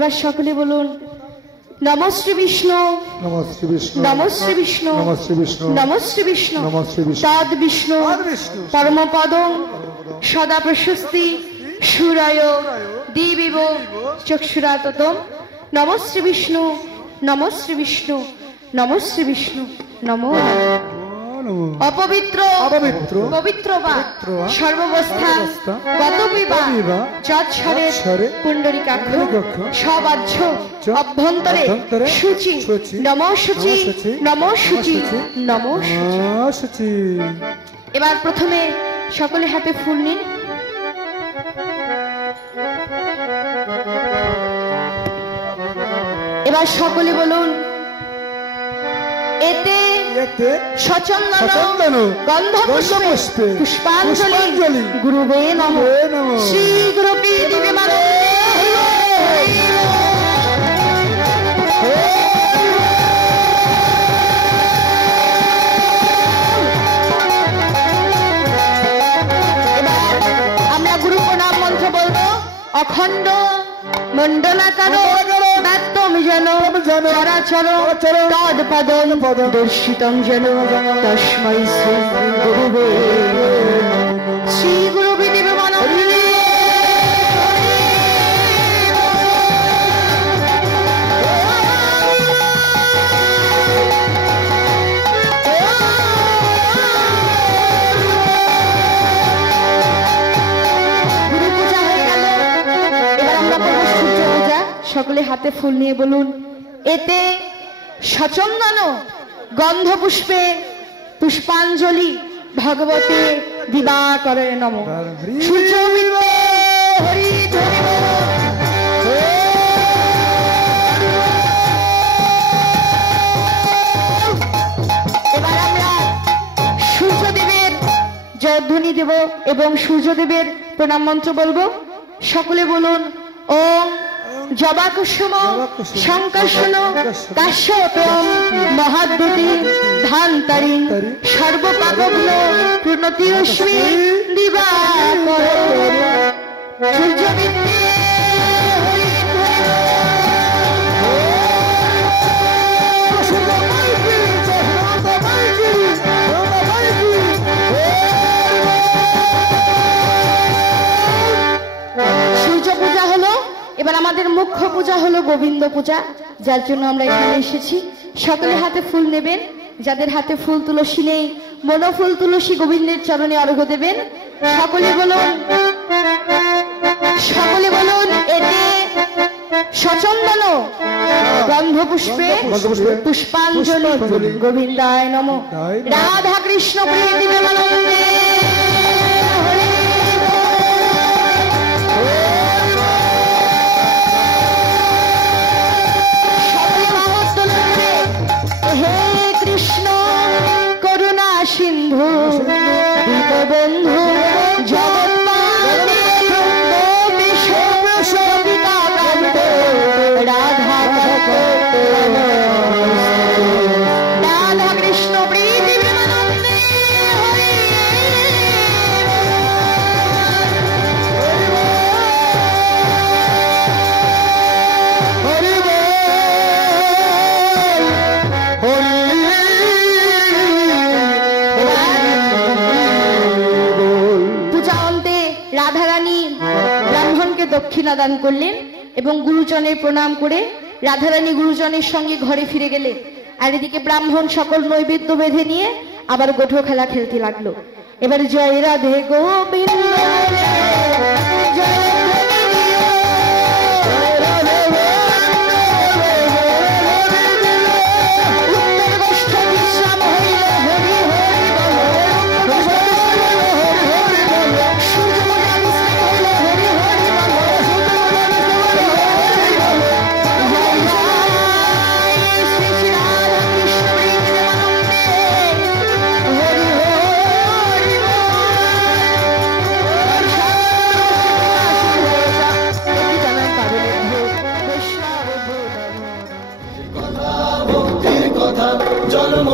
এবার সকলে বলুন নমঃ শ্রী বিষ্ণু নমঃ শ্রী বিষ্ণু নমঃ শ্রী বিষ্ণু নমঃ শ্রী বিষ্ণু নমঃ শ্রী বিষ্ণু নমঃ শ্রী বিষ্ণু তদ বিষ্ণু পরমপদং সদা প্রশস্তি সুরায় দিবিব চক্ষুরাততম নমঃ শ্রী বিষ্ণু নমঃ শ্রী বিষ্ণু নমঃ শ্রী বিষ্ণু নমো অপবিত্র অপবিত্র পবিত্র বা সর্বাবস্থা গত বিবাহ যৎসরে পুণ্ডরিকাক্ষ সবাহ্য অভ্যন্তরে শুচি নমঃ শুচি নমঃ শুচি নমঃ শুচি। এবার প্রথমে সকলে হাতে ফুল নিন। এবার সকলে বলুন এতে সচন্দন গন্ধপুষ্পে পুষ্পাঞ্জলি গুরুবে নমঃ শ্রী গুরুপি দিব্যমানে। এবার আমরা গুরু প্রণাম মন্ত্র বলবো। অখণ্ড মণ্ডলাকার নাট্যম যেন চরাচর তৎপদং দর্শিতং যেন তস্मै শ্রী গুরুবে শ্রী গুরুবে দিব্যমানং। সকলে হাতে ফুল নিয়ে বলুন এতে সচন্দন গন্ধ পুষ্পে পুষ্পাঞ্জলি ভগবতে দিবাকরে নমঃ। সূর্য হরি এবার আমরা সূর্যদেবের জয়ধ্বনি দেব এবং সূর্যদেবের প্রণাম মন্ত্র বলবো। সকলে বলুন ওম জবাকুসুম সংকর্ষণ কাশ্যপম মহাদ্যুতি ধান্তারি সর্বপাপগ্ন প্রণতিরশ্মি দিবাকর সূর্যবিন্দে এবার আমাদের মুখ্য পূজা হলো গোবিন্দ পূজা, যার জন্য আমরা এখানে এসেছি। সকলে হাতে ফুল নেবেন। যাদের হাতে ফুল তুলসী নেই মনোফুল তুলসী গোবিন্দের চরণে অর্ঘ্য দেবেন। সকলে বলুন এতে সচন্দন গন্ধ পুষ্পে পুষ্পাঞ্জলি গোবিন্দায় নমঃ। রাধা কৃষ্ণ প্রিয় দিব্যানন্দে সিন্ধু দীপবন্ধু রাধা রাধা কৃষ্ণ প্রীতি প্রেমানন্দে দক্ষিণা দান করলেন এবং গুরুজনের প্রণাম করে রাধারানী গুরুজনের সঙ্গে ঘরে ফিরে গেলেন। আর এদিকে ব্রাহ্মণ সকল নৈবেদ্য বেঁধে নিয়ে আবার গোঠো খেলা খেলতে লাগলো। এবার জয় রাধে গোবিন্দ জন্ম